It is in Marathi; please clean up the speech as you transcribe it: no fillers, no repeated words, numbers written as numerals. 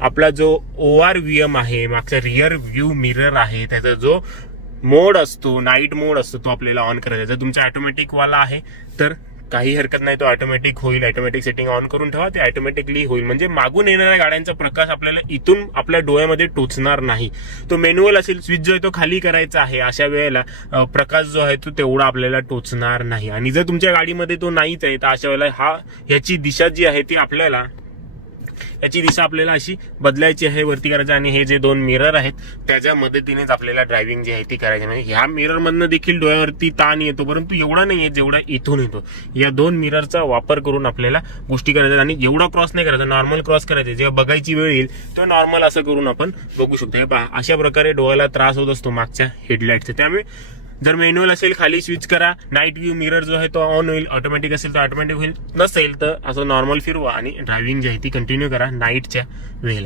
आपला जो ORVM आहे, मागचा रिअर व्ह्यू मिरर आहे, त्याचा जो मोड असतो, नाईट मोड असतो, तो आपल्याला ऑन करायचा. जर तुमचा ऑटोमॅटिक वाला आहे तर काही हरकत नाही, तो ऑटोमॅटिक होईल. ऑटोमॅटिक सेटिंग ऑन करून ठेवा, ते ऑटोमॅटिकली होईल. म्हणजे मागून येणाऱ्या गाड्यांचा प्रकाश आपल्याला इथून आपल्या डोळ्यामध्ये टोचणार नाही. तो मॅन्युअल असेल, स्विच जो आहे तो खाली करायचा आहे, अशा वेळेला प्रकाश जो आहे तो तेवढा आपल्याला टोचणार नाही. आणि जर तुमच्या गाडीमध्ये तो नाहीच आहे, तर अशा वेळेला ह्याची दिशा जी आहे ती आपल्याला अशी बदलायची आहे, वरती करायचं. आणि हे जे 2 मिरर आहेत त्याच्या मदतीनेच आपल्याला ड्रायव्हिंग जी आहे ती करायची. म्हणजे ह्या मिरर मधनं देखील डोळ्यावरती ताण येतो, परंतु एवढा नाही आहे जेवढा इथून येतो. या 2 मिररचा वापर करून आपल्याला गोष्टी करायच्या. आणि एवढा क्रॉस नाही करायचा, नॉर्मल क्रॉस करायचे. जेव्हा बघायची वेळ येईल तेव्हा नॉर्मल असं करून आपण बघू शकतो. हे पहा, अशा प्रकारे डोळ्याला त्रास होत असतो मागच्या हेडलाईटचा. त्यामुळे जर मॅन्युअल असेल खाली स्विच करा, नाईट व्ह्यू मिरर जो आहे तो ऑन होईल, ऑटोमॅटिक असेल तर ऑटोमॅटिक होईल, नसेल तर असं नॉर्मल फिरवा आणि ड्रायव्हिंग जी आहे ती कंटिन्यू करा नाईटच्या वेळेला.